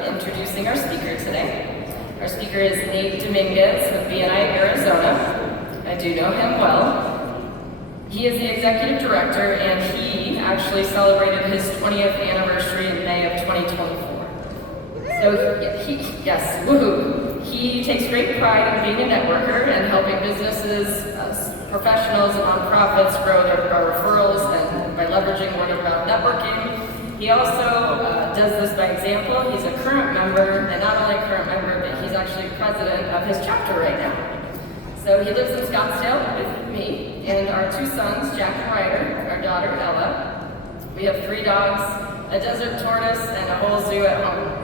Introducing our speaker today. Our speaker is Nate Dominguez with BNI, Arizona. I do know him well. He is the executive director, and he actually celebrated his 20th anniversary in May of 2024. So he takes great pride in being a networker and helping businesses, professionals, and nonprofits grow their referrals and by leveraging word of mouth networking. He also does this by example. He's a current member, and not only a current member, but he's actually president of his chapter right now. So he lives in Scottsdale with me and our two sons, Jack and Ryder, our daughter Ella. We have 3 dogs, a desert tortoise, and a whole zoo at home.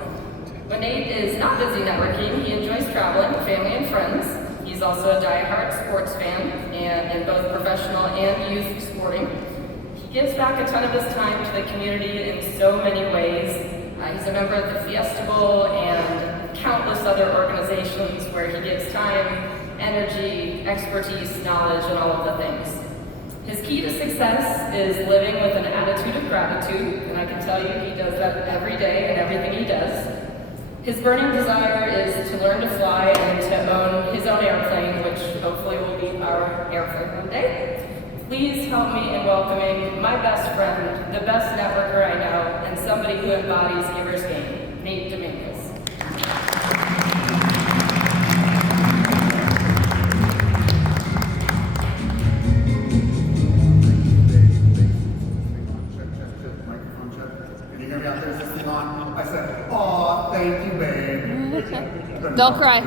When Nate is not busy networking, he enjoys traveling with family and friends. He's also a die-hard sports fan, and in both professional and youth sporting. He gives back a ton of his time to the community in so many ways. He's a member of the Fiestival and countless other organizations where he gives time, energy, expertise, knowledge, and all of the things. His key to success is living with an attitude of gratitude, and I can tell you he does that every day in everything he does. His burning desire is to learn to fly and to own his own airplane, which hopefully will be our airplane one day. Please help me in welcoming my best friend, the best networker I know, and somebody who embodies giver's gain, Nate Dominguez. Can you hear me out there? Is this thing on? I said, "Aw, thank you, babe." Don't cry.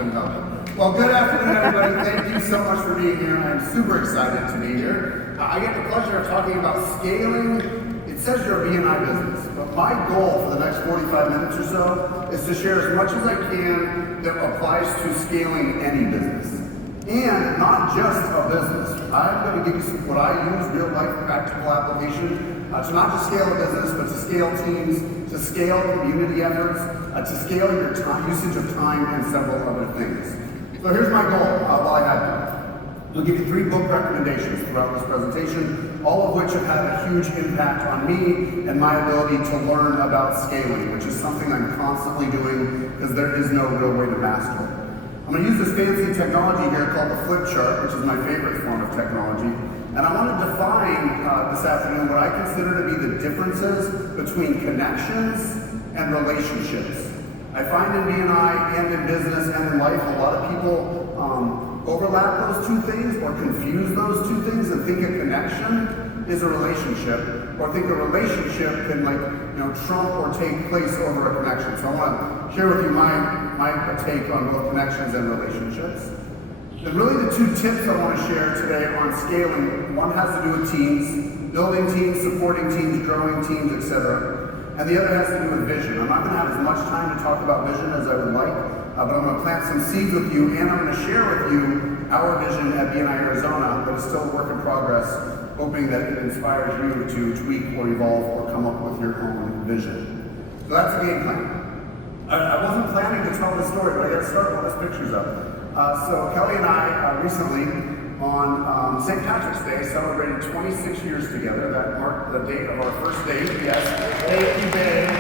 Well, good afternoon, everybody. Thank you so much for being here. I'm super excited to be here. I get the pleasure of talking about scaling. It says you're a BNI business, but my goal for the next 45 minutes or so is to share as much as I can that applies to scaling any business. And not just a business. I'm going to give you what I use, real life practical application, to not just scale a business, but to scale teams, to scale community efforts, to scale your time, usage of time, and several other things. So here's my goal while I have you. I'll give you 3 book recommendations throughout this presentation, all of which have had a huge impact on me and my ability to learn about scaling, which is something I'm constantly doing because there is no real way to master it. I'm going to use this fancy technology here called the flip chart, which is my favorite form of technology. And I want to define this afternoon what I consider to be the differences between connections and relationships. I find in BNI and in business and in life, a lot of people overlap those 2 things or confuse those 2 things and think a connection is a relationship, or think a relationship can trump or take place over a connection. So I want to share with you my take on both connections and relationships. And really the 2 tips I want to share today on scaling, one has to do with teams, building teams, supporting teams, growing teams, etc. And the other has to do with vision. I'm not going to have as much time to talk about vision as I would like, but I'm going to plant some seeds with you, and I'm going to share with you our vision at BNI Arizona, but it's still a work in progress, hoping that it inspires you to tweak or evolve or come up with your own vision. So that's the game plan. I wasn't planning to tell this story, but I got to start while this picture's up. So Kelly and I recently, on St. Patrick's Day, celebrated 26 years together. That marked the date of our first date. Yes, thank you, babe.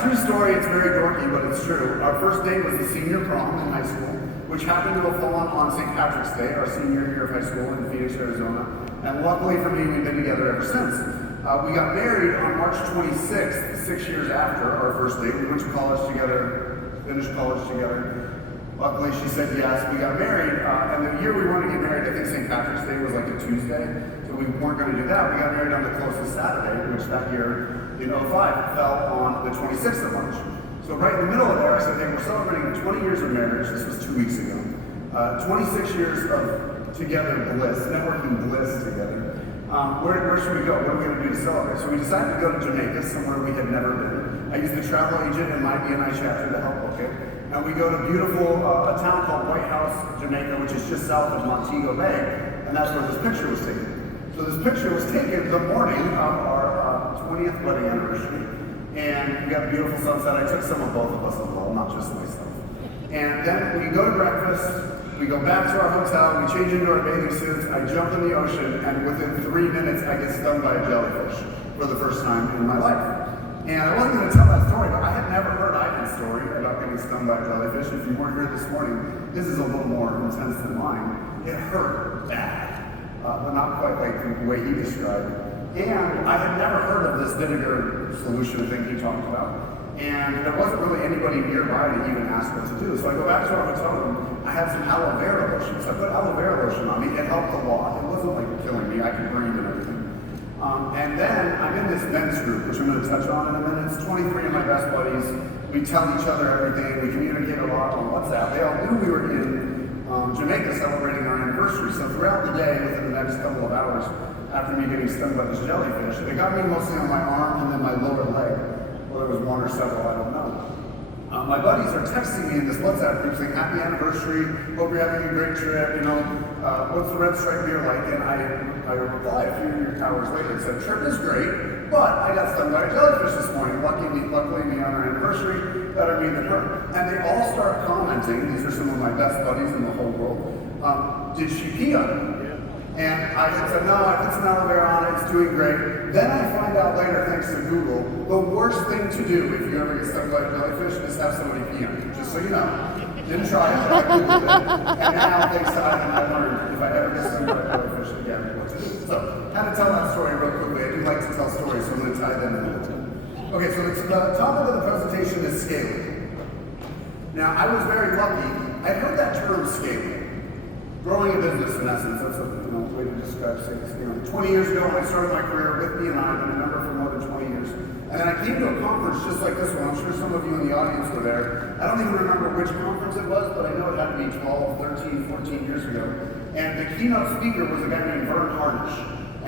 True story, it's very dorky, but it's true. Our first date was the senior prom in high school, which happened to have fallen on St. Patrick's Day, our senior year of high school in Phoenix, Arizona. And luckily for me, we've been together ever since. We got married on March 26th, 6 years after our first date. We went to college together, finished college together. Luckily, she said yes. We got married, and the year we wanted to get married, I think St. Patrick's Day was like a Tuesday, so we weren't going to do that. We got married on the closest Saturday, which that year in 05 fell on the 26th of March. So right in the middle of there, I said, hey, we're celebrating 20 years of marriage. This was 2 weeks ago. 26 years of together bliss, networking bliss together. Where should we go? What are we going to do to celebrate? So we decided to go to Jamaica, somewhere we had never been. I used the travel agent in my BNI chapter to help book it. And we go to beautiful, a town called White House, Jamaica, which is just south of Montego Bay. And that's where this picture was taken. So this picture was taken the morning of our 20th wedding anniversary. And we got a beautiful sunset. I took some of both of us as well, not just myself. And then we go to breakfast. We go back to our hotel. We change into our bathing suits. I jump in the ocean. And within 3 minutes, I get stung by a jellyfish for the first time in my life. And I wasn't going to tell that story, but I had never heard stung by a jellyfish. If you weren't here this morning, this is a little more intense than mine. It hurt bad, but not quite like the way he described. And I had never heard of this vinegar solution thing he talked about. And there wasn't really anybody nearby to even ask what to do. So I go back to our hotel room. I had some aloe vera lotion. So I put aloe vera lotion on me. It helped a lot. It wasn't like killing me. I could breathe and everything. And then I'm in this men's group, which I'm going to touch on in a minute. It's 23 of my best buddies. We tell each other everything. We communicate a lot on WhatsApp. They all knew we were in Jamaica celebrating our anniversary. So throughout the day, within the next couple of hours, after me getting stung by this jellyfish, they got me mostly on my arm and then my lower leg. Well, there was one or several, I don't know. My buddies are texting me in this WhatsApp group saying, happy anniversary, hope you're having a great trip, what's the Red Stripe beer like? And I reply a few hours later and said, trip is great, but I got stung by a jellyfish this morning. Luckily me on our anniversary, better me than her. And they all start commenting, these are some of my best buddies in the whole world, did she pee on me? And I said, no, I put some aloe vera on it, it's doing great. Then I find out later, thanks to Google, the worst thing to do if you ever get stung by a jellyfish is have somebody pee on you. Just so you know. Didn't try it, but I Googled it. And now, thanks to Ivan, I learned if I ever get stung by a jellyfish again, what to do. So, how to tell that story real quickly. I do like to tell stories, so I'm going to tie them in. Okay, so the topic of the presentation is scaling. Now, I was very lucky. I'd heard that term scaling. Growing a business, in essence, that's a way to describe scaling. 20 years ago, when I started my career with BNI, I've been a member for more than 20 years. And then I came to a conference just like this one. I'm sure some of you in the audience were there. I don't even remember which conference it was, but I know it had to be 12, 13, 14 years ago. And the keynote speaker was a guy named Vern Harnish.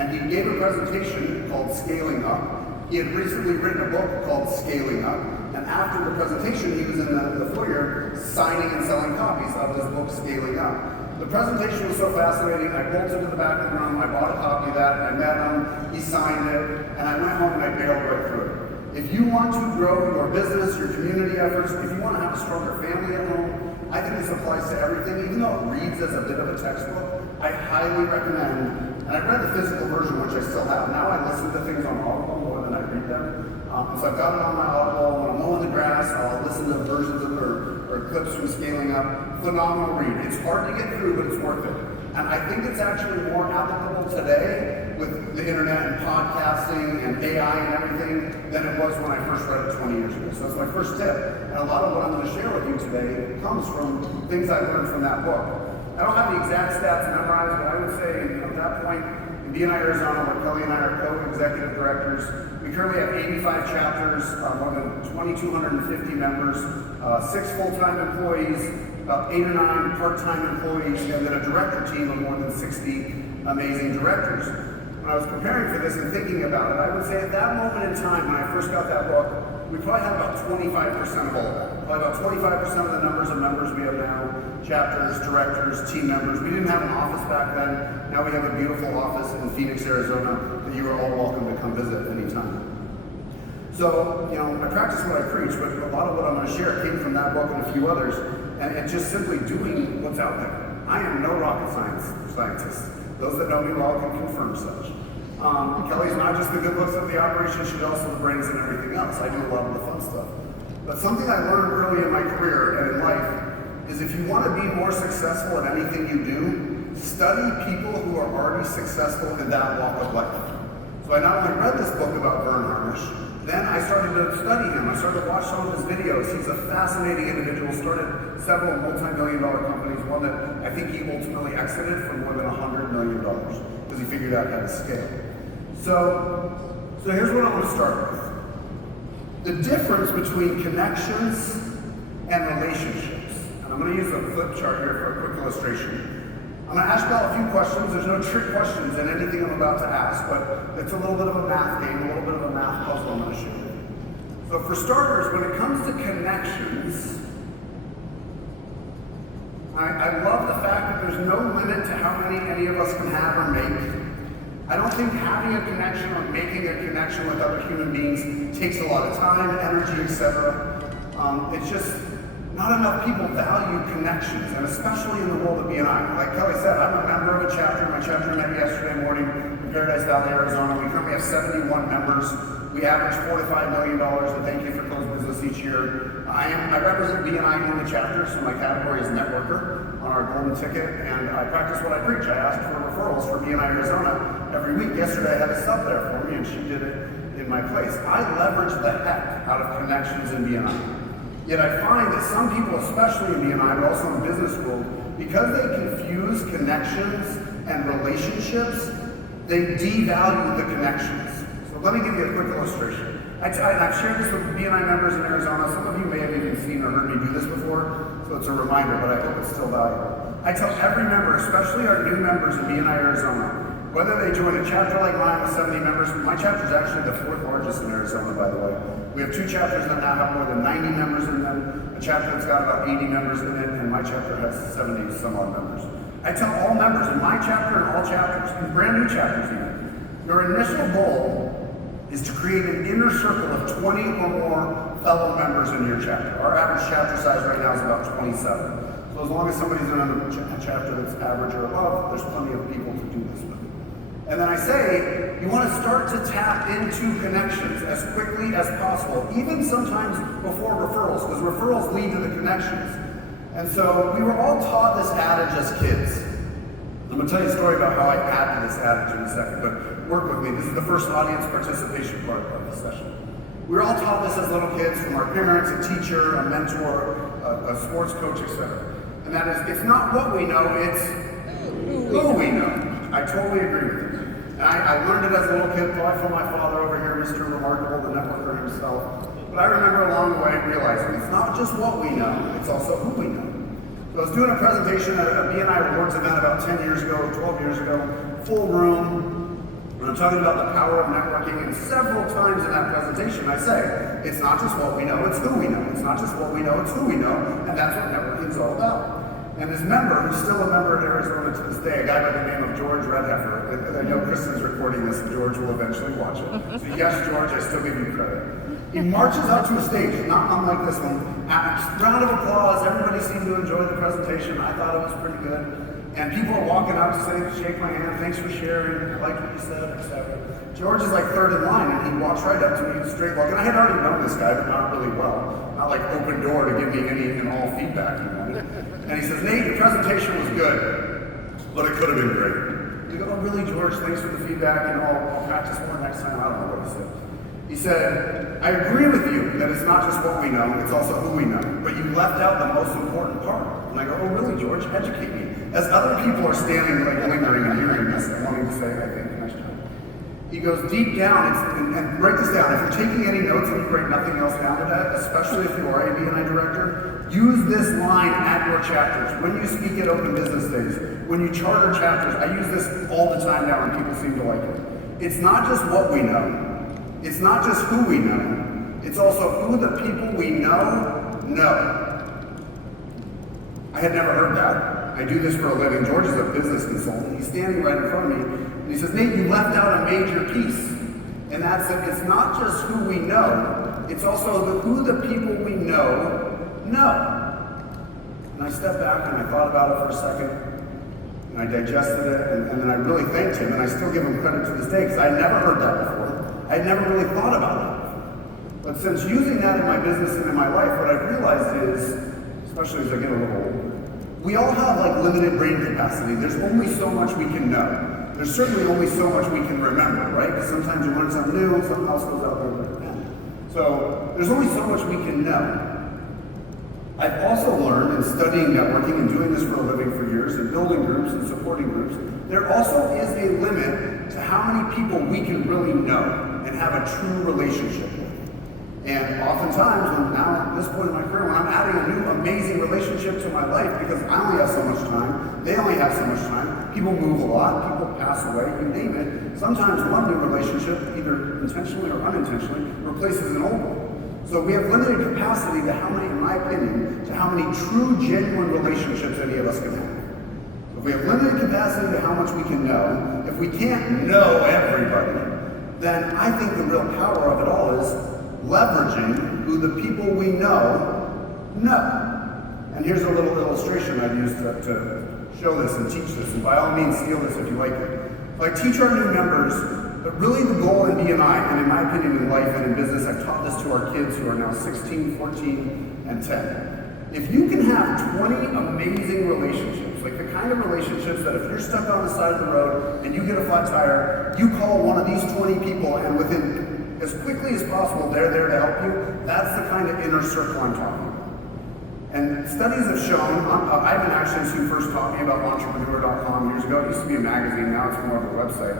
And he gave a presentation called Scaling Up. He had recently written a book called Scaling Up. And after the presentation, he was in the foyer signing and selling copies of this book, Scaling Up. The presentation was so fascinating, I bolted to the back of the room, I bought a copy of that, I met him, he signed it, and I went home and I bailed right through it. If you want to grow your business, your community efforts, if you want to have a stronger family at home, I think this applies to everything. Even though it reads as a bit of a textbook, I highly recommend, and I read the physical version, which I still have. Now I listen to things on Audible more than I read them. So I've got it on my Audible. When I'm mowing the grass, I'll listen to versions of it or clips from Scaling Up. Phenomenal read. It's hard to get through, but it's worth it. And I think it's actually more applicable today with the internet and podcasting and AI and everything than it was when I first read it 20 years ago. So that's my first tip. And a lot of what I'm going to share with you today comes from things I learned from that book. I don't have the exact stats memorized, but I would say at that point, in BNI Arizona, where Kelly and I are co-executive directors, we currently have 85 chapters, more than 2,250 members, 6 full-time employees, about 8 or 9 part-time employees, and then a director team of more than 60 amazing directors. When I was preparing for this and thinking about it, I would say at that moment in time, when I first got that book, we probably had about 25% of all of that. Probably about 25% of the numbers of members we have now, chapters, directors, team members. We didn't have an office back then. Now we have a beautiful office in Phoenix, Arizona, that you are all welcome to come visit anytime. So, I practice what I preach, but a lot of what I'm going to share came from that book and a few others, and just simply doing what's out there. I am no rocket scientist. Those that know me well can confirm such. Kelly's not just the good looks of the operation, she's also the brains and everything else. I do a lot of the fun stuff. But something I learned early in my career and in life is if you want to be more successful at anything you do, study people who are already successful in that walk of life. So I not only read this book about Vern Harnish, then I started to study him. I started to watch some of his videos. He's a fascinating individual, started several multi-million-dollar companies, one that I think he ultimately exited for more than $100 million because he figured out how to scale. So here's what I want to start with. The difference between connections and relationships. And I'm going to use a flip chart here for a quick illustration. I'm going to ask y'all a few questions. There's no trick questions in anything I'm about to ask, but it's a little bit of a math game, a little bit of a math puzzle I'm going to show you. So for starters, when it comes to connections, I love the fact that there's no limit to how many any of us can have or make. I don't think having a connection or making a connection with other human beings takes a lot of time, energy, etc. It's just not enough people value connections, and especially in the world of BNI. Like Kelly said, I'm a member of a chapter. My chapter met yesterday morning in Paradise Valley, Arizona. We currently have 71 members. We average $4 to $5 million. And thank you for closed business each year. I represent BNI in the chapter, so my category is networker on our golden ticket, and I practice what I preach. I ask for referrals for BNI Arizona every week. Yesterday I had a sub there for me, and she did it in my place. I leverage the heck out of connections in BNI. Yet I find that some people, especially in BNI, but also in the business world, because they confuse connections and relationships, they devalue the connections. So let me give you a quick illustration. I've shared this with BNI members in Arizona. Some of you may have even seen or heard me do this before, so it's a reminder, but I hope it's still valuable. I tell every member, especially our new members in BNI Arizona, whether they join a chapter like mine with 70 members, my chapter is actually the 4th largest in Arizona, by the way. We have 2 chapters that now have more than 90 members in them, a chapter that's got about 80 members in it, and my chapter has 70 some odd members. I tell all members in my chapter and all chapters, and brand new chapters even, your initial goal is to create an inner circle of 20 or more fellow members in your chapter. Our average chapter size right now is about 27. So as long as somebody's in a chapter that's average or above, there's plenty of people to do this with. And then I say, you want to start to tap into connections as quickly as possible, even sometimes before referrals, because referrals lead to the connections. And so we were all taught this adage as kids. I'm going to tell you a story about how I added this adage in a second, but work with me. This is the first audience participation part of the session. We were all taught this as little kids from our parents, a teacher, a mentor, a sports coach, etc. And that is, it's not what we know, it's who we know. I totally agree with you. And I learned it as a little kid, probably from my father over here, Mr. Remarkable, the networker himself. But I remember along the way realizing it's not just what we know, it's also who we know. So I was doing a presentation at a BNI Awards event about 10 years ago, 12 years ago, full room, and I'm talking about the power of networking, and several times in that presentation I say, it's not just what we know, it's who we know. It's not just what we know, it's who we know, and that's what networking is all about. And this member, who's still a member in Arizona to this day, a guy by the name of George Redheffer, and I know Kristen's recording this and George will eventually watch it. So yes, George, I still give you credit. He marches out to a stage, not unlike this one. Round of applause, everybody seemed to enjoy the presentation. I thought it was pretty good. And people are walking up to say, shake my hand, thanks for sharing, I liked what you said, etc. George is like third in line, and he walks right up to me, straight walk. And I had already known this guy, but not really well. Not like open door to give me any and all feedback, you know. And he says, Nate, your presentation was good, but it could have been great. You go, oh really, George, thanks for the feedback, and I'll practice more next time. I don't know what he said. He said, I agree with you that it's not just what we know, it's also who we know, but you left out the most important part. And I go, oh really, George, educate me. As other people are standing like lingering and hearing this, and wanting to say, I think, nice job. He goes, deep down, and write this down, if you're taking any notes and you write nothing else down to that, especially if you are a BNI director, use this line at your chapters. When you speak at open business days, when you charter chapters, I use this all the time now and people seem to like it. It's not just what we know. It's not just who we know, it's also who the people we know. I had never heard that. I do this for a living. George is a business consultant. He's standing right in front of me, and he says, Nate, you left out a major piece. And that's that it's not just who we know, it's also who the people we know. And I stepped back and I thought about it for a second, and I digested it, and then I really thanked him, and I still give him credit to this day, because I'd never heard that before. I'd never really thought about it. But since using that in my business and in my life, what I've realized is, especially as I get a little older, we all have like limited brain capacity. There's only so much we can know. There's certainly only so much we can remember, right? Because sometimes you learn something new and something else goes out there. So there's only so much we can know. I've also learned in studying networking and doing this for a living for years and building groups and supporting groups, there also is a limit to how many people we can really know and have a true relationship with. And oftentimes, now at this point in my career, when I'm adding a new amazing relationship to my life, because I only have so much time, they only have so much time, people move a lot, people pass away, you name it, sometimes one new relationship, either intentionally or unintentionally, replaces an old one. So we have limited capacity to how many, in my opinion, to how many true, genuine relationships any of us can have. If we have limited capacity to how much we can know, if we can't know everybody, then I think the real power of it all is leveraging who the people we know. And here's a little illustration I've used to show this and teach this, and by all means steal this if you like it. So I teach our new members, but really the goal in BNI, and in my opinion in life and in business, I've taught this to our kids who are now 16, 14, and 10. If you can have 20 amazing relationships, like the kind of relationships that if you're stuck on the side of the road and you get a flat tire, you call one of these 20 people and within as quickly as possible, they're there to help you, that's the kind of inner circle I'm talking about. And studies have shown, Ivan Actions, who first taught me about entrepreneur.com years ago, it used to be a magazine, now it's more of a website.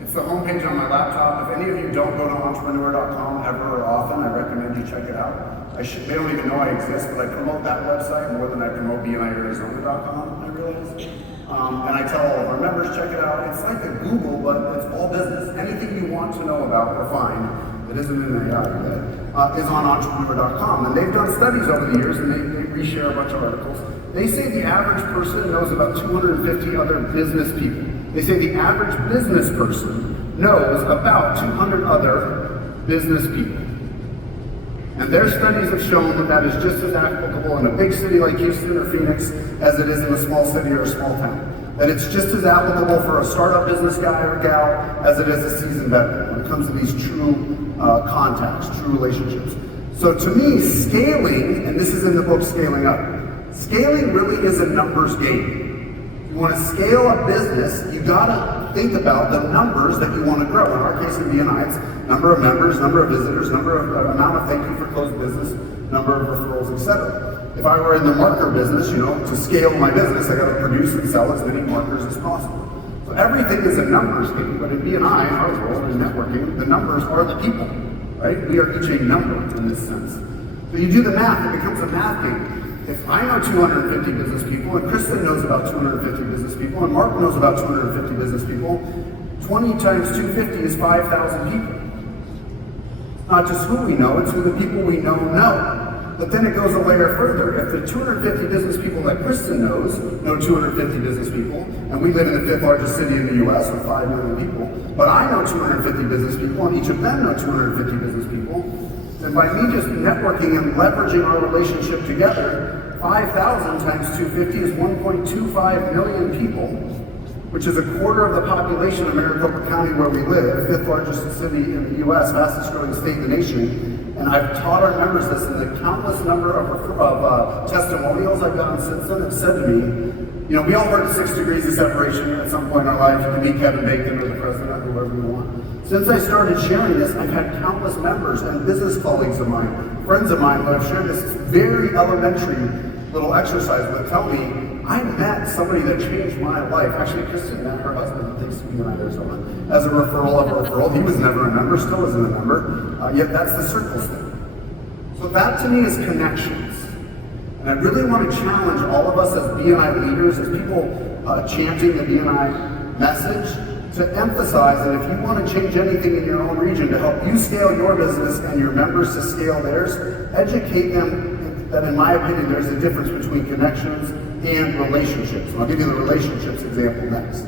It's the homepage on my laptop. If any of you don't go to entrepreneur.com ever or often, I recommend you check it out. They don't even know I exist, but I promote that website more than I promote BNIArizona.com, I realize. And I tell all of our members, check it out. It's like a Google, but it's all business. Anything you want to know about or find that isn't in AI yet is on entrepreneur.com. And they've done studies over the years, and they reshare a bunch of articles. They say the average person knows about 250 other business people. They say the average business person knows about 200 other business people. And their studies have shown that that is just as applicable in a big city like Houston or Phoenix as it is in a small city or a small town. That it's just as applicable for a startup business guy or gal as it is a seasoned veteran when it comes to these true contacts, true relationships. So to me, scaling, and this is in the book Scaling Up, scaling really is a numbers game. You want to scale a business, you gotta think about the numbers that you want to grow. In our case in BNI, it's number of members, number of visitors, amount of thank you for closed business, number of referrals, etc. If I were in the marker business, to scale my business, I gotta produce and sell as many markers as possible. So everything is a numbers game, but in BNI, our world in networking, the numbers are the people, right? We are each a number in this sense. So you do the math, it becomes a math game. If I know 250 business people, and Kristen knows about 250 business people, and Mark knows about 250 business people, 20 times 250 is 5,000 people. It's not just who we know, it's who the people we know. But then it goes a layer further. If the 250 business people that Kristen knows know 250 business people, and we live in the 5th largest city in the US with 5 million people, but I know 250 business people, and each of them know 250 business people, then by me just networking and leveraging our relationship together, 5,000 times 250 is 1.25 million people, which is a quarter of the population of Maricopa County where we live, 5th largest city in the US, fastest growing state in the nation. And I've taught our members this, and the countless number of testimonials I've gotten since then have said to me, we all heard 6 degrees of separation at some point in our life. You can meet Kevin Bacon or the president or whoever you want. Since I started sharing this, I've had countless members and business colleagues of mine, friends of mine, who I've shared this very elementary little exercise with tell me, I met somebody that changed my life. Actually, Kristen met her husband, thanks to BNI Arizona, as a referral of a referral. He was never a member, still isn't a member, yet that's the circle thing. So that to me is connections. And I really want to challenge all of us as BNI leaders, as people chanting the BNI message, to emphasize that if you want to change anything in your own region to help you scale your business and your members to scale theirs, educate them that in my opinion there's a difference between connections and relationships. And I'll give you the relationships example next.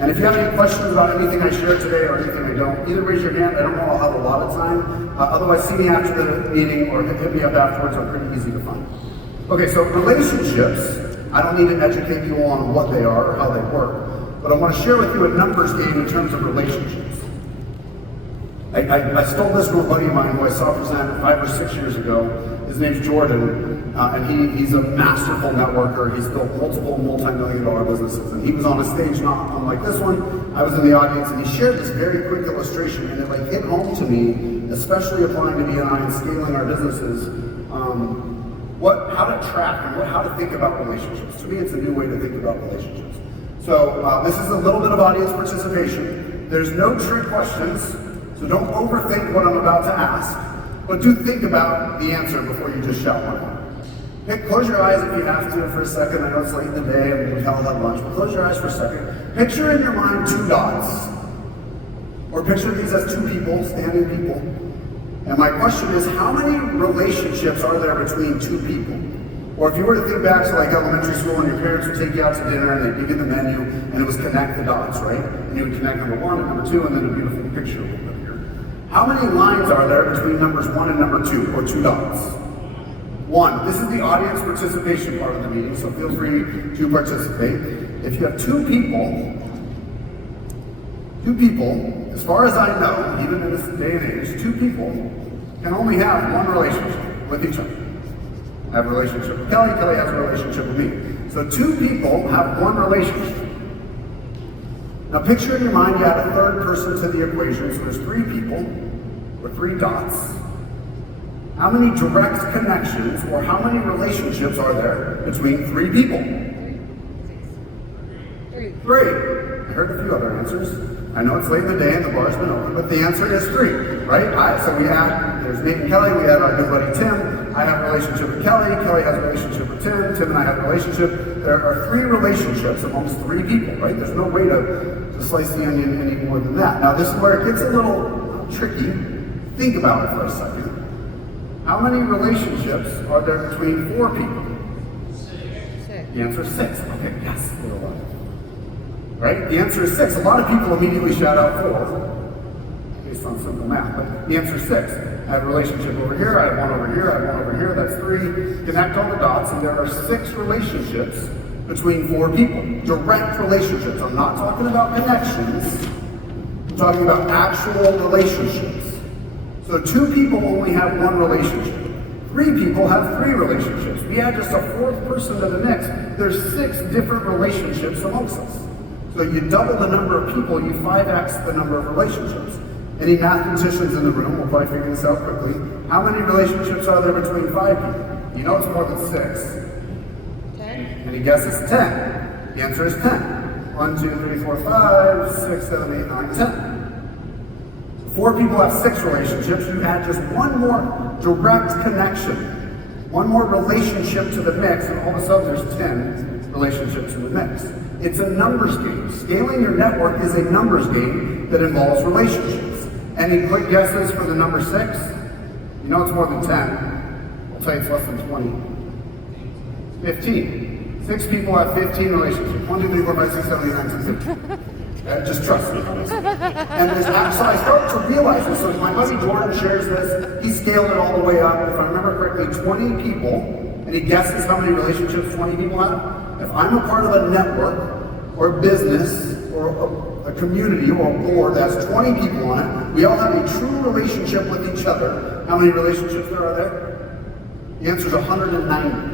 And if you have any questions about anything I shared today or anything I don't, either raise your hand, I don't know I'll have a lot of time. Otherwise see me after the meeting or hit me up afterwards, I'm pretty easy to find. Okay, so relationships, I don't need to educate you on what they are or how they work, but I want to share with you a numbers game in terms of relationships. I stole this from a buddy of mine who I saw present 5 or 6 years ago. His name's Jordan, and he's a masterful networker. He's built multiple multi-million-dollar businesses, and he was on a stage not unlike this one. I was in the audience, and he shared this very quick illustration, and it hit home to me, especially applying to BNI and scaling our businesses, how to track and how to think about relationships. To me, it's a new way to think about relationships. So this is a little bit of audience participation. There's no trick questions, so don't overthink what I'm about to ask. But do think about the answer before you just shout one out. Close your eyes if you have to for a second. I know it's late in the day and we've all had lunch, but close your eyes for a second. Picture in your mind 2 dots. Or picture these as 2 people, standing people. And my question is, how many relationships are there between 2 people? Or if you were to think back to like elementary school and your parents would take you out to dinner and they'd give you the menu and it was connect the dots, right? And you would connect number 1 and number 2 and then a beautiful picture a little bit here. How many lines are there between numbers 1 and number 2, or 2 dots? 1. This is the audience participation part of the meeting, so feel free to participate. If you have 2 people, as far as I know, even in this day and age, 2 people can only have one relationship. with each other. I have a relationship with Kelly, Kelly has a relationship with me. So two people have one relationship. Now picture in your mind you add a third person to the equation, so there's three people with three dots. How many direct connections or how many relationships are there between three people? Three. I heard a few other answers. I know it's late in the day and the bar's been open, but the answer is three, right? So there's Nate and Kelly, we had our good buddy Tim. I have a relationship with Kelly, Kelly has a relationship with Tim, Tim and I have a relationship. There are three relationships amongst three people, right? There's no way to slice the onion any more than that. Now this is where it gets a little tricky. Think about it for a second. How many relationships are there between four people? Six. The answer is six. Okay, yes, we're alive. Right? The answer is six. A lot of people immediately shout out four, based on simple math, but the answer is six. I have a relationship over here, I have one over here, I have one over here, that's three. Connect all the dots, and there are six relationships between four people. Direct relationships. I'm not talking about connections, I'm talking about actual relationships. So two people only have one relationship. Three people have three relationships. We add just a fourth person to the mix. There's six different relationships amongst us. So you double the number of people, you 5x the number of relationships. Any mathematicians in the room will probably figure this out quickly. How many relationships are there between five people? You know it's more than six. 10. Any guesses? 10. The answer is 10. 1, 2, 3, 4, 5, 6, 7, 8, 9, 10. Four people have six relationships. You add just one more direct connection, one more relationship to the mix, and all of a sudden there's 10 relationships in the mix. It's a numbers game. Scaling your network is a numbers game that involves relationships. Any quick guesses for the number 6? You know it's more than 10. I'll tell you it's less than 20. 15. 6 people have 15 relationships. 1, 2, 3, 4, 5, 6, 7, 8, 9, 10, 15. Just trust me on this. And so I start to realize this. So my buddy Jordan shares this. He scaled it all the way up. If I remember correctly, 20 people. And he guesses how many relationships 20 people have. If I'm a part of a network or a business or a community or a board that has 20 people on it, we all have a true relationship with each other. How many relationships there are there? The answer is 190.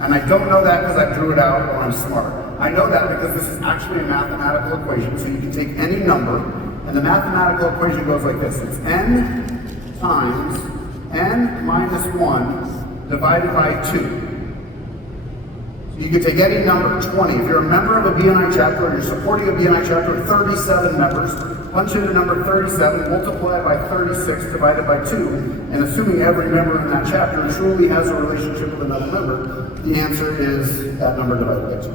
And I don't know that because I drew it out or I'm smart. I know that because this is actually a mathematical equation, so you can take any number, and the mathematical equation goes like this. It's n times n minus 1 divided by 2. So you can take any number, 20. If you're a member of a BNI chapter or you're supporting a BNI chapter, 37 members, punch in the number 37, multiply by 36 divided by 2, and assuming every member in that chapter truly has a relationship with another member, the answer is that number divided by 2.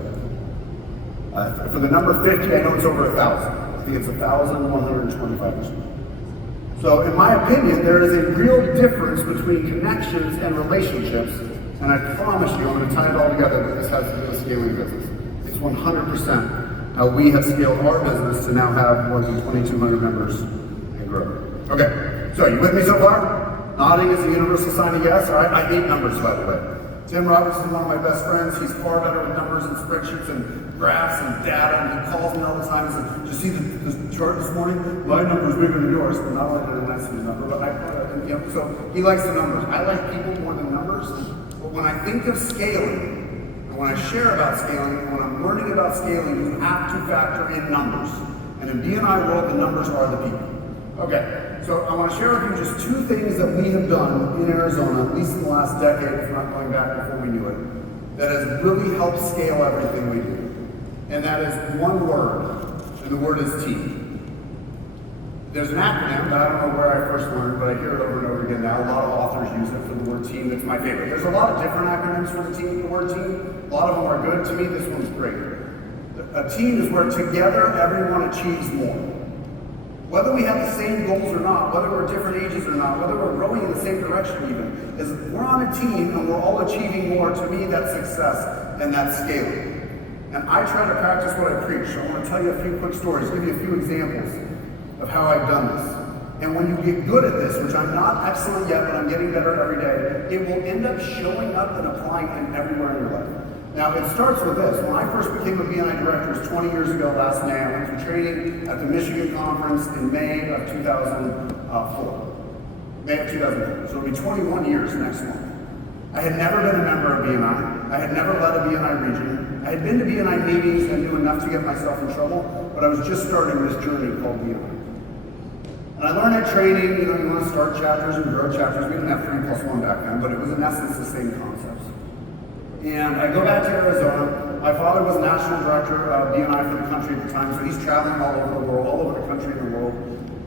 For the number 50, I know it's over 1,000. I think it's 1,125%. So in my opinion, there is a real difference between connections and relationships, and I promise you, I'm going to tie it all together, that this has to do with scaling business. It's 100% how we have scaled our business to now have more than 2,200 members and grow. Okay, so you with me so far? Nodding is a universal sign of yes. All right, I hate numbers, by the way. Tim Roberts is one of my best friends. He's far better with numbers and spreadsheets and graphs and data, and he calls me all the time and says, "Did you see the chart this morning? My number's bigger than yours." But not only did I see the number, but so he likes the numbers. I like people more than numbers. But when I think of scaling, and when I share about scaling, and when I'm learning about scaling, you have to factor in numbers. And in BNI world, the numbers are the people. Okay, so I want to share with you just 2 things that we have done in Arizona, at least in the last decade, if not going back before we knew it, that has really helped scale everything we do. And that is one word, and the word is team. There's an acronym that I don't know where I first learned, but I hear it over and over again now. A lot of authors use it for the word team. That's my favorite. There's a lot of different acronyms for the word team. A lot of them are good. To me, this one's great. A team is where together everyone achieves more. Whether we have the same goals or not, whether we're different ages or not, whether we're growing in the same direction even, is we're on a team and we're all achieving more. To me, that's success and that's scaling. And I try to practice what I preach. I want to tell you a few quick stories, give you a few examples of how I've done this. And when you get good at this, which I'm not excellent yet, but I'm getting better every day, it will end up showing up and applying in everywhere in your life. Now, it starts with this. When I first became a BNI director, it was 20 years ago last May. I went to training at the Michigan conference in May of 2004. May of 2004. So it'll be 21 years next month. I had never been a member of BNI. I had never led a BNI region. I had been to BNI meetings and knew enough to get myself in trouble, but I was just starting this journey called BNI. And I learned at training, you want to start chapters and grow chapters. We didn't have 3+1 back then, but it was in essence the same concepts. And I go back to Arizona. My father was national director of BNI for the country at the time, so he's traveling all over the world, all over the country and the world.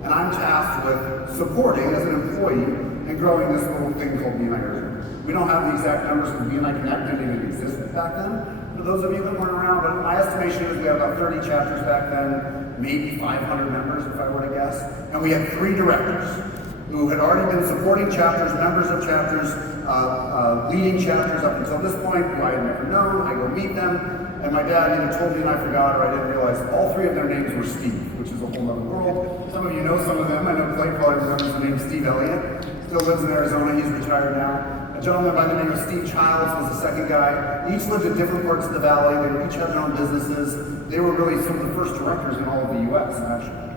And I'm tasked with supporting, as an employee, and growing this little thing called BNI Arizona. We don't have the exact numbers because BNI Connect didn't even exist back then. For those of you that weren't around, but my estimation is we had about 30 chapters back then, maybe 500 members if I were to guess. And we had 3 directors who had already been supporting chapters, members of chapters, leading chapters up until this point, who I had never known. I go meet them. And my dad either told me and I forgot, or I didn't realize all 3 of their names were Steve, which is a whole other world. Some of you know some of them. I know Clay probably remembers the name Steve Elliott. Still lives in Arizona. He's retired now. A gentleman by the name of Steve Childs was the second guy. They each lived in different parts of the valley. They each had their own businesses. They were really some of the first directors in all of the U.S., actually.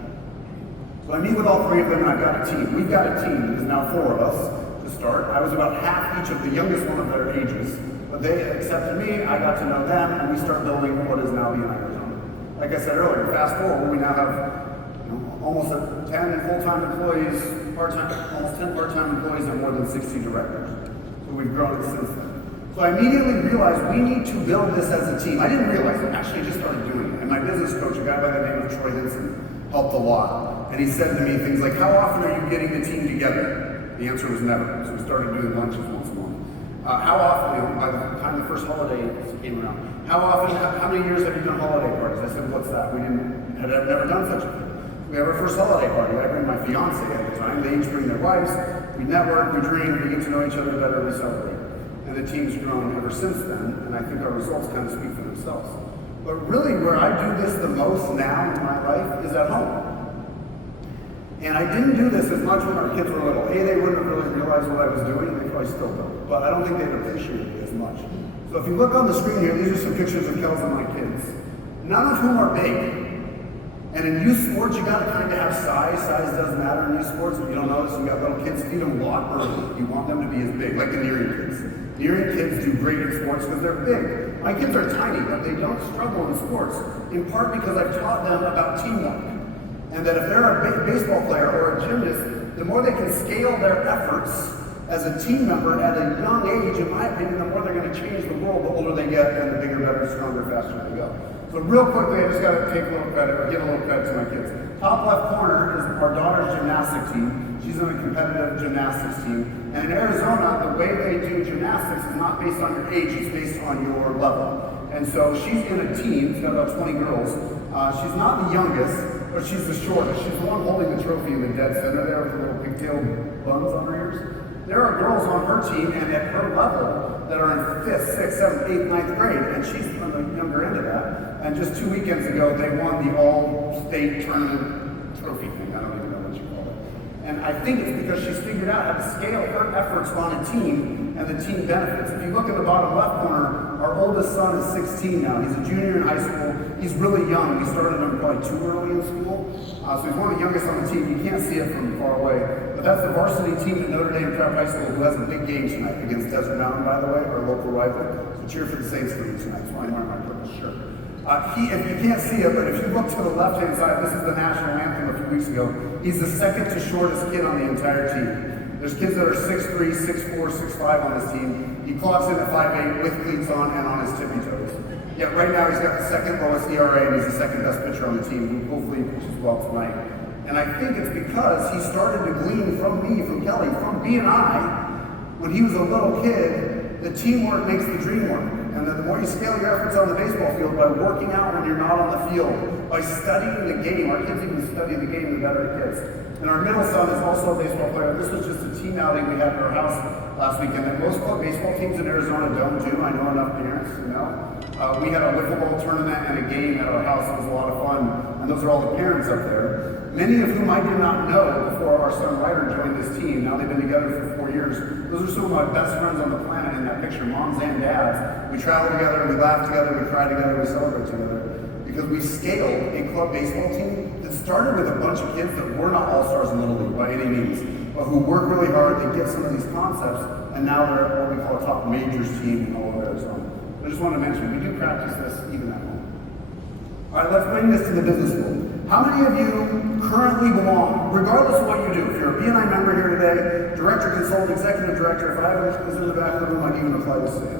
So I meet with all 3 of them, and I've got a team. We've got a team. There's now 4 of us to start. I was about half each of the youngest one of their ages. But they accepted me, I got to know them, and we start building what is now BNI Arizona. Like I said earlier, fast forward, we now have almost 10 full-time employees, almost 10 part-time employees, and more than 60 directors. So we've grown it since then. So I immediately realized we need to build this as a team. I didn't realize it, actually just started doing it. And my business coach, a guy by the name of Troy Hinson, helped a lot. And he said to me things like, how often are you getting the team together? The answer was never. So we started doing lunches once a month. How often, by the time the first holiday came around, how many years have you done holiday parties? I said, what's that? We had never done such a thing. We have our first holiday party. I bring my fiance at the time. They each bring their wives. We network, we drink, we get to know each other better, we celebrate. And the team's grown ever since then, and I think our results kind of speak for themselves. But really, where I do this the most now in my life is at home. And I didn't do this as much when our kids were little. They wouldn't have really realized what I was doing. They probably still don't. But I don't think they'd appreciate it as much. So if you look on the screen here, these are some pictures of Kels and my kids. None of whom are big. And in youth sports, you gotta kind of have size. Size does matter in youth sports. If you don't notice, you got little kids, feed them a lot early. You want them to be as big, like the nearing kids. Nearing kids do great in sports because they're big. My kids are tiny, but they don't struggle in sports, in part because I've taught them about teamwork. And that if they're a baseball player or a gymnast, the more they can scale their efforts as a team member at a young age, in my opinion, the more they're going to change the world the older they get and the bigger, better, stronger, faster they go. So real quickly, I just got to take a little credit, or give a little credit to my kids. Top left corner is our daughter's gymnastic team. She's on a competitive gymnastics team. And in Arizona, the way they do gymnastics is not based on your age, it's based on your level. And so she's in a team, she's got about 20 girls. She's not the youngest, but she's the shortest. She's the one holding the trophy in the dead center there with the little pigtail buns on her ears. There are girls on her team and at her level that are in 5th, 6th, 7th, 8th, 9th grade, and she's on the younger end of that. And just 2 weekends ago, they won the all-state tournament trophy thing. I don't even know what you call it. And I think it's because she's figured out how to scale her efforts on a team and the team benefits. If you look at the bottom left corner, our oldest son is 16 now. He's a junior in high school. He's really young. We started him probably too early in school. So he's one of the youngest on the team. You can't see it from far away. But that's the varsity team at Notre Dame Prep High School who has a big game tonight against Desert Mountain, by the way, our local rival. So cheer for the Saints for you tonight. That's why I'm wearing my purple shirt. If you can't see it, but if you look to the left-hand side, this is the national anthem a few weeks ago. He's the second to shortest kid on the entire team. There's kids that are 6'3", 6'4", 6'5" on this team. He clocks in at 5'8", with cleats on and on his tippy toes. Yet right now he's got the second lowest ERA and he's the second best pitcher on the team, who hopefully pitches well tonight. And I think it's because he started to glean from me, from Kelly, from BNI, when he was a little kid, the teamwork makes the dream work. And then the more you scale your efforts on the baseball field by working out when you're not on the field, by studying the game, our kids even study the game, the better it gets. And our middle son is also a baseball player. This was just a team outing we had at our house last weekend that most baseball teams in Arizona don't do. I know enough parents to know. We had a wiffle ball tournament and a game at our house. It was a lot of fun. And those are all the parents up there. Many of whom I did not know before our son Ryder joined this team. Now they've been together for 4 years. Those are some of my best friends on the planet in that picture, moms and dads. We travel together, we laugh together, we cry together, we celebrate together. Because we scaled a club baseball team that started with a bunch of kids that were not all-stars in Little League by any means. but who work really hard, they get some of these concepts, and now they're at what we call a top majors team in all of Arizona. I just wanted to mention, we do practice this even at home. All right, let's bring this to the business world. How many of you currently belong, regardless of what you do, if you're a BNI member here today, director, consultant, executive director, if I was in the back of the room, I'd even apply the same.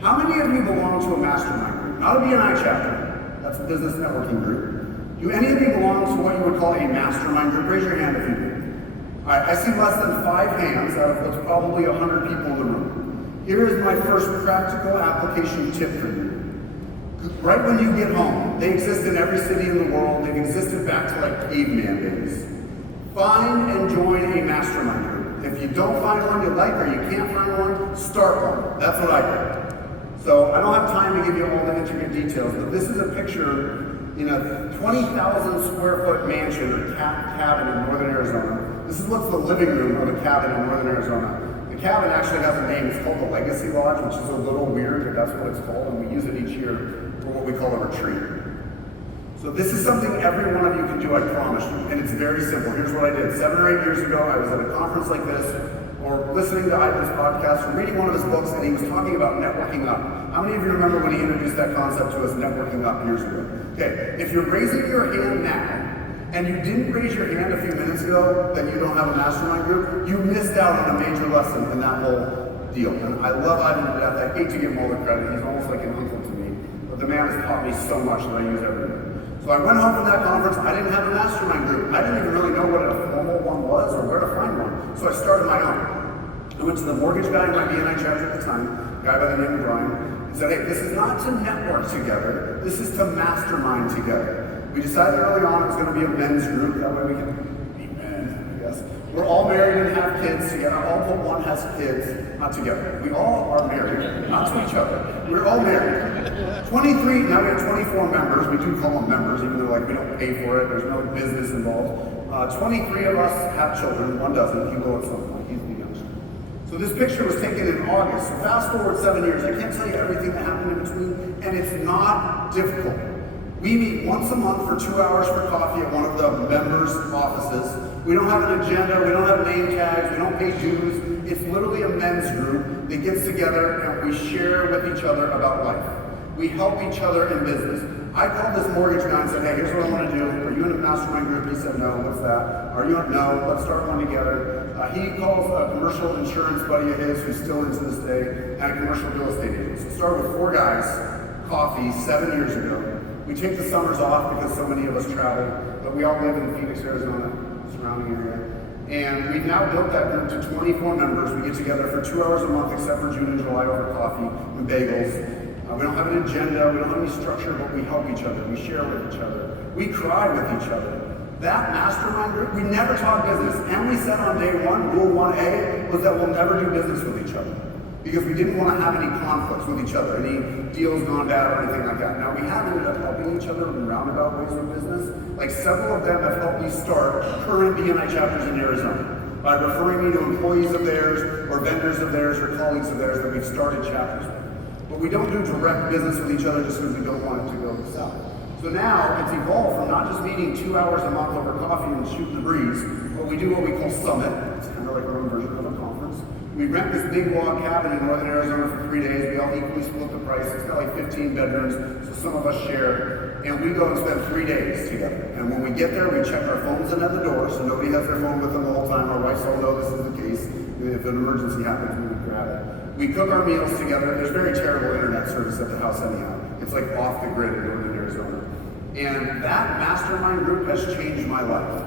How many of you belong to a mastermind group? Not a BNI chapter, that's a business networking group. Do any of you belong to what you would call a mastermind group? Raise your hand if you do. All right, I see less than 5 hands out of what's probably 100 people in the room. Here is my first practical application tip for you. Right when you get home, they exist in every city in the world. They've existed back to like caveman days. Find and join a mastermind group. If you don't find one you like or you can't find one, start one. That's what I did. So I don't have time to give you all the intricate details, but this is a picture in a 20,000 square foot mansion or cabin in northern Arizona. This is what's the living room of a cabin in northern Arizona. The cabin actually has a name. It's called the Legacy Lodge, which is a little weird, but that's what it's called, and we use it each year for what we call a retreat. So this is something every one of you can do, I promise you, and it's very simple. Here's what I did. 7 or 8 years ago, I was at a conference like this, or listening to Ivan's podcast, or reading one of his books, and he was talking about networking up. How many of you remember when he introduced that concept to us, networking up, years ago? Okay, if you're raising your hand now, and you didn't raise your hand a few minutes ago that you don't have a mastermind group, you missed out on a major lesson in that whole deal. And I love Ivan to death. I hate to give him all the credit. He's almost like an uncle to me. But the man has taught me so much that I use every day. So I went home from that conference. I didn't have a mastermind group. I didn't even really know what a formal one was or where to find one. So I started my own. I went to the mortgage guy in my BNI chapter at the time, a guy by the name of Brian, and said, hey, this is not to network together. This is to mastermind together. We decided early on it was going to be a men's group. That way we can be men, I guess. We're all married and have kids together. All but one has kids, not together. We all are married, not to each other. We're all married. 23, now we have 24 members. We do call them members, even though like we don't pay for it. There's no business involved. 23 of us have children. One doesn't. He will at some point. He's the youngest. So this picture was taken in August. So fast forward 7 years. I can't tell you everything that happened in between, and it's not difficult. We meet once a month for 2 hours for coffee at one of the members' offices. We don't have an agenda, we don't have name tags, we don't pay dues. It's literally a men's group that gets together and we share with each other about life. We help each other in business. I called this mortgage guy and said, hey, here's what I want to do. Are you in a mastermind group? He said, no, what's that? Are you in? No, let's start one together. He calls a commercial insurance buddy of his who's still into this day, and a commercial real estate agent. So started with 4 guys, coffee 7 years ago. We take the summers off because so many of us travel, but we all live in Phoenix, Arizona, surrounding area. And we've now built that group to 24 members. We get together for 2 hours a month, except for June and July over coffee and bagels. We don't have an agenda, we don't have any structure, but we help each other. We share with each other. We cry with each other. That mastermind group, we never talk business. And we said on day 1, rule 1A, was that we'll never do business with each other. Because we didn't want to have any conflicts with each other, any deals gone bad or anything like that. Now we have ended up helping each other in roundabout ways with business. Like several of them have helped me start current BNI chapters in Arizona by referring me to employees of theirs or vendors of theirs or colleagues of theirs that we've started chapters with. But we don't do direct business with each other just because we don't want it to go south. So now it's evolved from not just meeting 2 hours a month over coffee and shooting the breeze, but we do what we call Summit. It's kind of like our own version of a conference. We rent this big log cabin in northern Arizona for 3 days. We all equally split the price. It's got like 15 bedrooms, so some of us share. And we go and spend 3 days together. And when we get there, we check our phones in at the door, so nobody has their phone with them the whole time. Our wives all know this is the case. If an emergency happens, we would grab it. We cook our meals together. There's very terrible internet service at the house anyhow. It's like off the grid in northern Arizona. And that mastermind group has changed my life.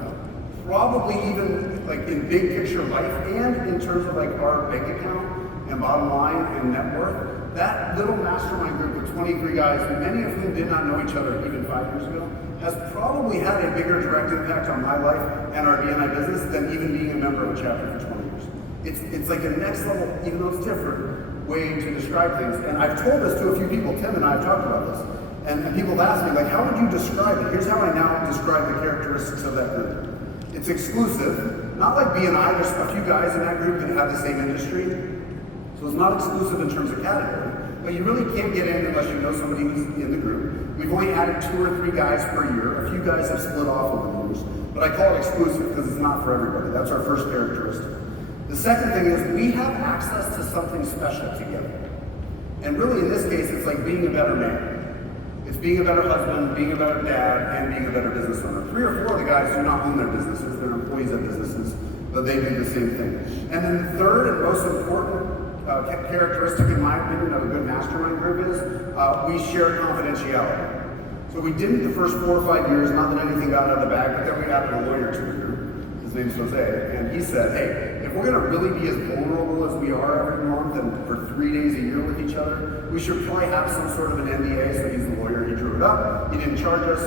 Probably even like in big picture life and in terms of like our bank account and bottom line and net worth. That little mastermind group of 23 guys, many of whom did not know each other even 5 years ago, has probably had a bigger direct impact on my life and our BNI business than even being a member of a chapter for 20 years. It's like a next level, even though it's different, way to describe things. And I've told this to a few people. Tim and I have talked about this. And people have asked me, like, how would you describe it? Here's how I now describe the characteristics of that group. It's exclusive, not like BNI. There's a few guys in that group that have the same industry. So it's not exclusive in terms of category, but you really can't get in unless you know somebody who's in the group. We've only added 2 or 3 guys per year. A few guys have split off over the years. but I call it exclusive because it's not for everybody. That's our first characteristic. The second thing is we have access to something special together. And really in this case, it's like being a better man. It's being a better husband, being a better dad, and being a better business owner. 3 or 4 of the guys do not own their businesses, they're employees of businesses, but they do the same thing. And then the third and most important characteristic, in my opinion, of a good mastermind group is we share confidentiality. So we didn't the first 4 or 5 years, not that anything got out of the bag, but then we added a lawyer to the group. His name's Jose, and he said, hey, if we're gonna really be as vulnerable as we are every month and for 3 days a year with each other, we should probably have some sort of an NDA. So he's the lawyer, he drew it up, he didn't charge us.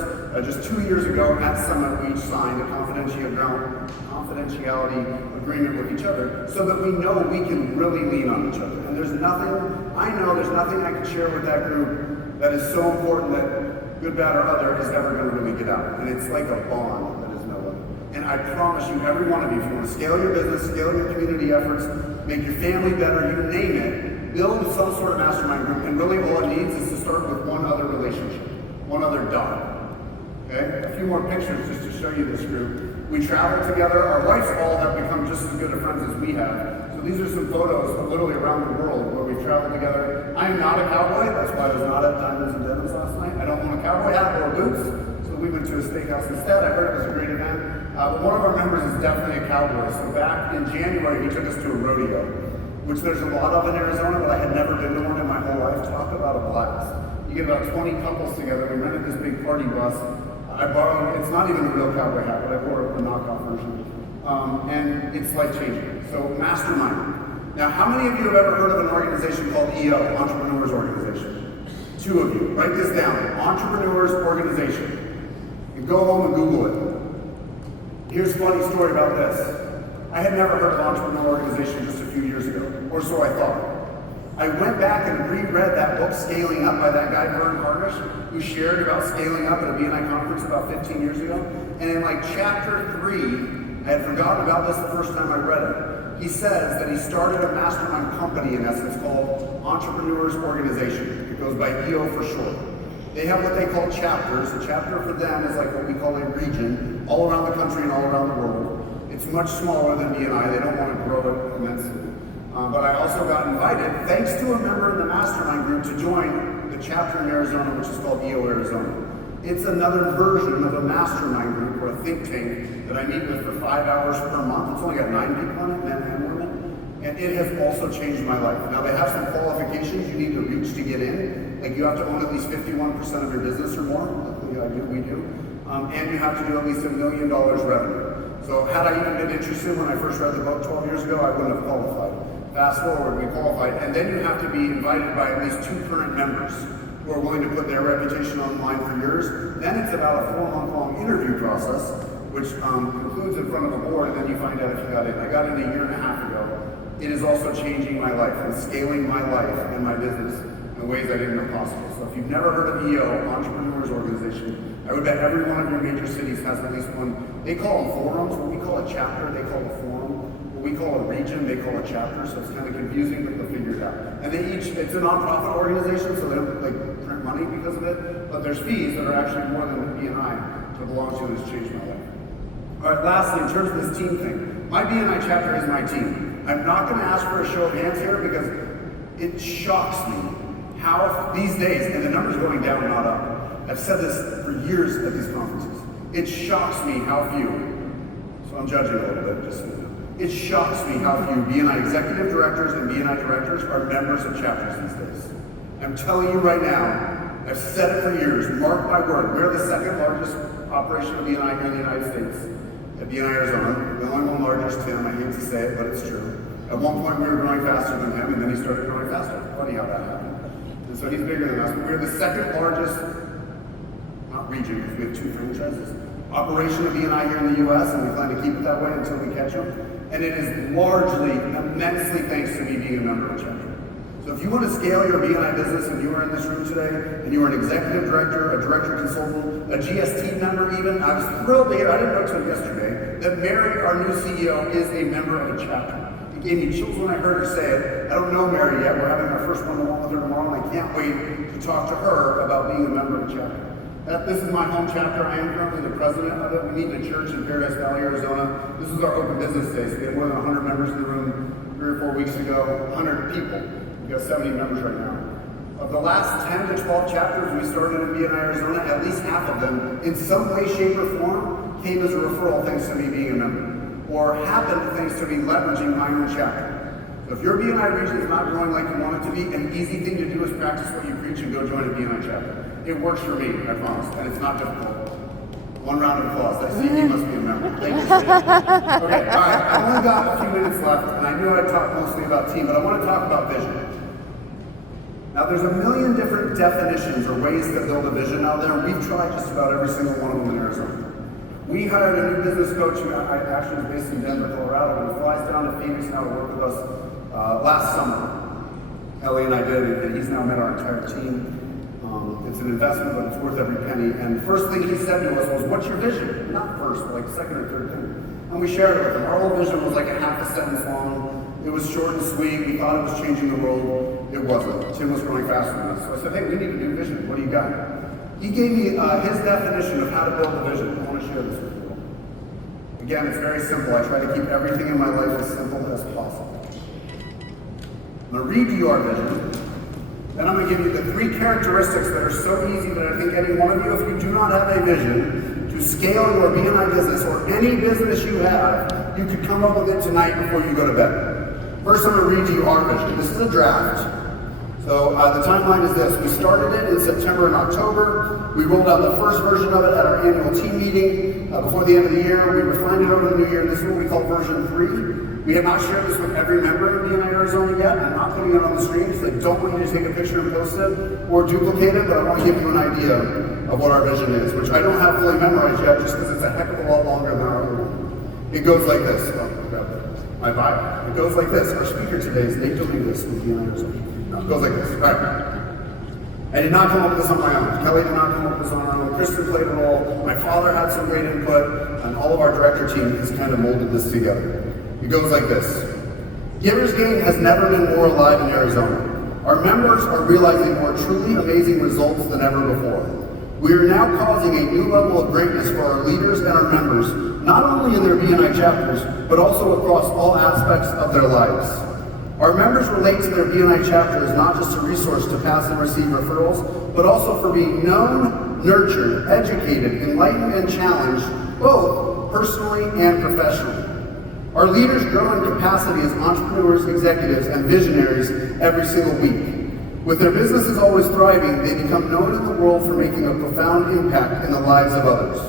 Just 2 years ago at Summit, we each signed a confidentiality agreement with each other so that we know we can really lean on each other. And there's nothing I can share with that group that is so important that good, bad, or other is ever gonna really get out. And it's like a bond that is no other. And I promise you, every one of you, if you want to scale your business, scale your community efforts, make your family better, you name it, build some sort of mastermind group. And really all it needs is to start with one other relationship, one other dot. Okay? A few more pictures just to show you this group. We travel together. Our wives all have become just as good of friends as we have. So these are some photos of literally around the world where we've traveled together. I am not a cowboy. That's why I was not at Diamonds and Denims last night. I don't own a cowboy hat or boots. So we went to a steakhouse instead. I heard it was a great event. But one of our members is definitely a cowboy. So back in January, he took us to a rodeo, which there's a lot of in Arizona, but I had never been to one in my whole life. Talk about a blast. You get about 20 couples together. We rented this big party bus. I borrowed, it's not even a real cowboy hat, but I wore a knockoff version. And it's life-changing. So mastermind. Now, how many of you have ever heard of an organization called EO, Entrepreneurs Organization? 2 of you. Write this down. Entrepreneurs Organization. You go home and Google it. Here's a funny story about this. I had never heard of Entrepreneur Organization just a few years ago, or so I thought. I went back and reread that book, Scaling Up, by that guy, Vern Harnish, who shared about scaling up at a BNI conference about 15 years ago. And in like chapter 3, I had forgotten about this the first time I read it. He says that he started a mastermind company, in essence, called Entrepreneurs Organization. It goes by EO for short. They have what they call chapters. A chapter for them is like what we call a region, all around the country and all around the world. It's much smaller than BNI. They don't want to grow it immensely. But I also got invited, thanks to a member in the mastermind group, to join the chapter in Arizona, which is called EO Arizona. It's another version of a mastermind group or a think tank that I meet with for 5 hours per month. It's only got 9 people on it, men and women. And it has also changed my life. Now they have some qualifications you need to reach to get in. Like you have to own at least 51% of your business or more. Luckily we do. And you have to do at least $1 million revenue. So had I even been interested when I first read the book 12 years ago, I wouldn't have qualified. Fast forward, we qualified, and then you have to be invited by at least 2 current members who are willing to put their reputation on the line for yours. Then it's about a 4-month-long interview process, which concludes in front of a board, and then you find out if you got in. I got in a year and a half ago. It is also changing my life and scaling my life and my business in ways I didn't know possible. So if you've never heard of EO, Entrepreneurs Organization, I would bet every one of your major cities has at least one. They call them forums. What we call a chapter, they call a forum. We call a region, they call a chapter, so it's kind of confusing, but they'll figure it out. And it's a nonprofit organization, so they don't like print money because of it, but there's fees that are actually more than the BNI to belong to, and it's changed my life. All right, lastly, in terms of this team thing, my BNI chapter is my team. I'm not gonna ask for a show of hands here because it shocks me how these days, and the number's going down, not up. I've said this for years at these conferences. It shocks me how few, so I'm judging a little bit, just so you know. It shocks me how few BNI executive directors and BNI directors are members of chapters these days. I'm telling you right now, I've said it for years, mark my word, we're the 2nd largest operation of BNI here in the United States, at BNI Arizona. The only one largest, Tim, I hate to say it, but it's true. At one point we were growing faster than him, and then he started growing faster. Funny how that happened. And so he's bigger than us, but we're the 2nd largest, not region, because we have 2 franchises, operation of BNI here in the US, and we plan to keep it that way until we catch them. And it is largely, immensely thanks to me being a member of a chapter. So if you want to scale your BNI business and you are in this room today, and you are an executive director, a director consultant, a GST member even, I was thrilled to hear, I didn't know until yesterday, that Mary, our new CEO, is a member of a chapter. It gave me chills when I heard her say it. I don't know Mary yet, we're having our first one-on-one with her tomorrow, and I can't wait to talk to her about being a member of a chapter. This is my home chapter. I am currently the president of it. We meet in a church in Paradise Valley, Arizona. This is our open business day. So we had more than 100 members in the room 3 or 4 weeks ago. 100 people. We've got 70 members right now. Of the last 10 to 12 chapters we started in BNI, Arizona, at least half of them, in some way, shape, or form, came as a referral thanks to me being a member, or happened thanks to me leveraging my own chapter. So if your BNI region is not growing like you want it to be, an easy thing to do is practice what you preach and go join a BNI chapter. It works for me, I promise, and it's not difficult. One round of applause. I see you must be a member. Thank you. Okay, all right. I've only got a few minutes left, and I knew I'd talk mostly about team, but I want to talk about vision. Now, there's a million different definitions or ways to build a vision out there, and we've tried just about every single one of them in Arizona. We hired a new business coach who actually is based in Denver, Colorado, and he flies down to Phoenix now to work with us last summer. Ellie and I did, and he's now met our entire team. It's an investment, but it's worth every penny. And the first thing he said to us was, "What's your vision?" Not first, but like second or third thing. And we shared it with him. Our whole vision was like a half a sentence long. It was short and sweet. We thought it was changing the world. It wasn't. Tim was growing faster than us. So I said, "Hey, we need a new vision. What do you got?" He gave me his definition of how to build a vision. I want to share this with you. Again, it's very simple. I try to keep everything in my life as simple as possible. I'm going to read you our vision. Then I'm going to give you the 3 characteristics that are so easy that I think any one of you, if you do not have a vision to scale your BNI business or any business you have, you could come up with it tonight before you go to bed. First, I'm going to read you our vision. This is a draft. So the timeline is this. We started it in September and October. We rolled out the first version of it at our annual team meeting before the end of the year. We refined it over the new year. This is what we call version 3. We have not shared this with every member of BNI Arizona yet. I'm not putting it on the screen because I don't want you to take a picture and post it or duplicate it, but I want to give you an idea of what our vision is, which I don't have fully memorized yet just because it's a heck of a lot longer than our other one. It goes like this. Oh, grab my bio. It goes like this. Our speaker today is Dominguez with BNI Arizona. No, it goes like this. All right. I did not come up with this on my own. Kelly did not come up with this on her own. Kristen played a role. My father had some great input, and all of our director team has kind of molded this together. It goes like this. Givers Gain has never been more alive in Arizona. Our members are realizing more truly amazing results than ever before. We are now causing a new level of greatness for our leaders and our members, not only in their BNI chapters, but also across all aspects of their lives. Our members relate to their BNI chapter as not just a resource to pass and receive referrals, but also for being known, nurtured, educated, enlightened, and challenged, both personally and professionally. Our leaders grow in capacity as entrepreneurs, executives, and visionaries every single week. With their businesses always thriving, they become known in the world for making a profound impact in the lives of others.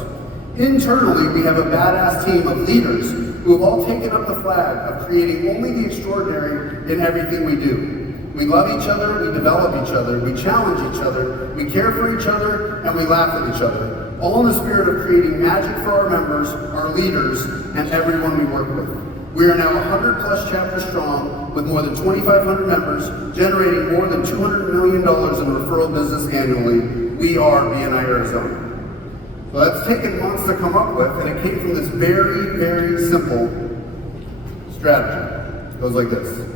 Internally, we have a badass team of leaders who have all taken up the flag of creating only the extraordinary in everything we do. We love each other, we develop each other, we challenge each other, we care for each other, and we laugh with each other. All in the spirit of creating magic for our members, our leaders, and everyone we work with. We are now 100 plus chapters strong with more than 2,500 members, generating more than $200 million in referral business annually. We are BNI Arizona. So that's taken months to come up with, and it came from this very, very simple strategy. It goes like this.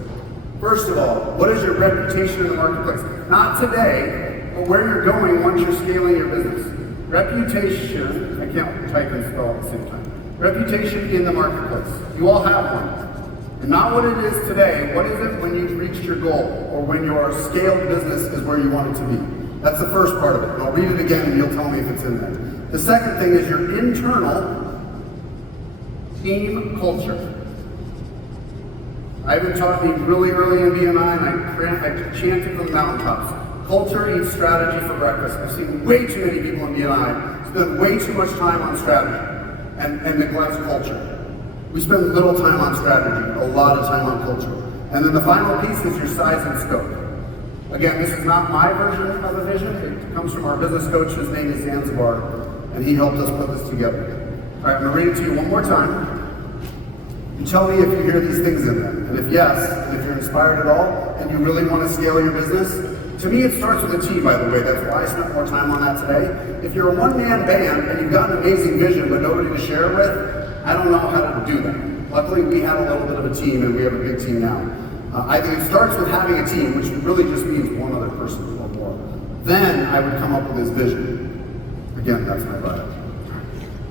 First of all, what is your reputation in the marketplace? Not today, but where you're going once you're scaling your business. Reputation, I can't type and spell at the same time. Reputation in the marketplace. You all have one. And not what it is today, what is it when you've reached your goal or when your scaled business is where you want it to be? That's the first part of it. I'll read it again and you'll tell me if it's in there. The second thing is your internal team culture. I've been talking really early in BNI and I chanted from the mountaintops. Culture eats strategy for breakfast. I've seen way too many people in BNI spend way too much time on strategy and neglect culture. We spend little time on strategy, a lot of time on culture. And then the final piece is your size and scope. Again, this is not my version of the vision. It comes from our business coach. His name is Zanzibar, and he helped us put this together. All right, I'm going to read it to you one more time. You tell me if you hear these things in them. And if yes, and if you're inspired at all, and you really want to scale your business, to me it starts with a T, by the way. That's why I spent more time on that today. If you're a one-man band and you've got an amazing vision but nobody to share it with, I don't know how to do that. Luckily, we had a little bit of a team, and we have a big team now. I think it starts with having a team, which really just means one other person or more. Then I would come up with this vision. Again, that's my bio.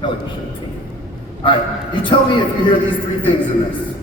Kelly, you should too. All right, you tell me if you hear these three things in this.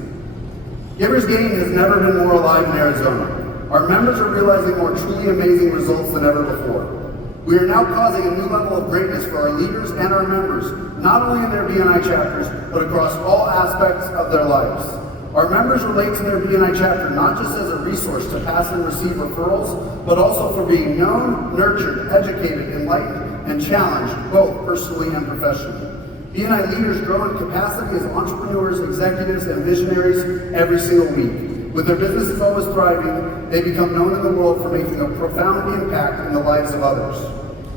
Givers Game has never been more alive in Arizona. Our members are realizing more truly amazing results than ever before. We are now causing a new level of greatness for our leaders and our members, not only in their BNI chapters, but across all aspects of their lives. Our members relate to their BNI chapter not just as a resource to pass and receive referrals, but also for being known, nurtured, educated, enlightened, and challenged, both personally and professionally. BNI leaders grow in capacity as entrepreneurs, executives, and visionaries every single week. With their businesses always thriving, they become known in the world for making a profound impact in the lives of others.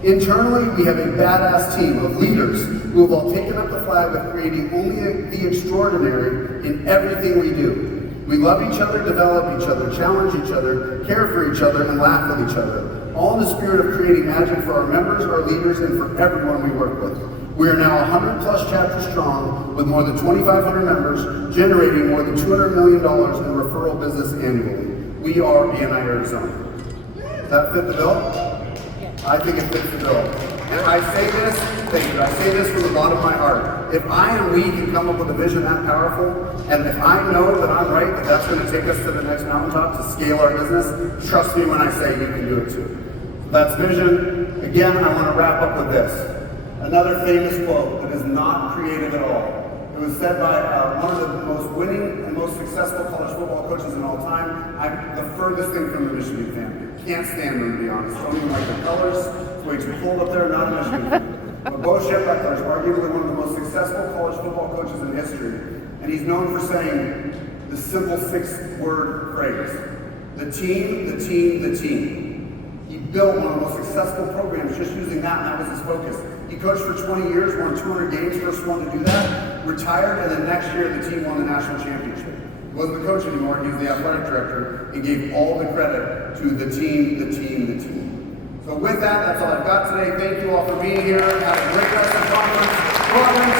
Internally, we have a badass team of leaders who have all taken up the flag of creating only the extraordinary in everything we do. We love each other, develop each other, challenge each other, care for each other, and laugh with each other, all in the spirit of creating magic for our members, our leaders, and for everyone we work with. We are now 100 plus chapters strong with more than 2,500 members, generating more than $200 million in referral business annually. We are BNI Arizona. Does that fit the bill? I think it fits the bill. And I say this, thank you, I say this from the bottom of my heart. If I and we can come up with a vision that powerful, and if I know that I'm right, that that's going to take us to the next mountaintop to scale our business, trust me when I say you can do it too. That's vision. Again, I want to wrap up with this. Another famous quote that is not creative at all. It was said by one of the most winning and most successful college football coaches in all time. I'm the furthest thing from the Michigan family. Can't stand them, to be honest. Don't even like the colors. It's way too cold up there. Not a Michigan fan. But Bo Schembechler is arguably one of the most successful college football coaches in history. And he's known for saying the simple 6-word phrase. The team, the team, the team. He built one of the most successful programs just using that, and that was his focus. He coached for 20 years, won 200 games, first one to do that, retired, and then next year the team won the national championship. He wasn't the coach anymore, he was the athletic director, and gave all the credit to the team, the team, the team. So with that, that's all I've got today. Thank you all for being here. Have a great rest of the conference.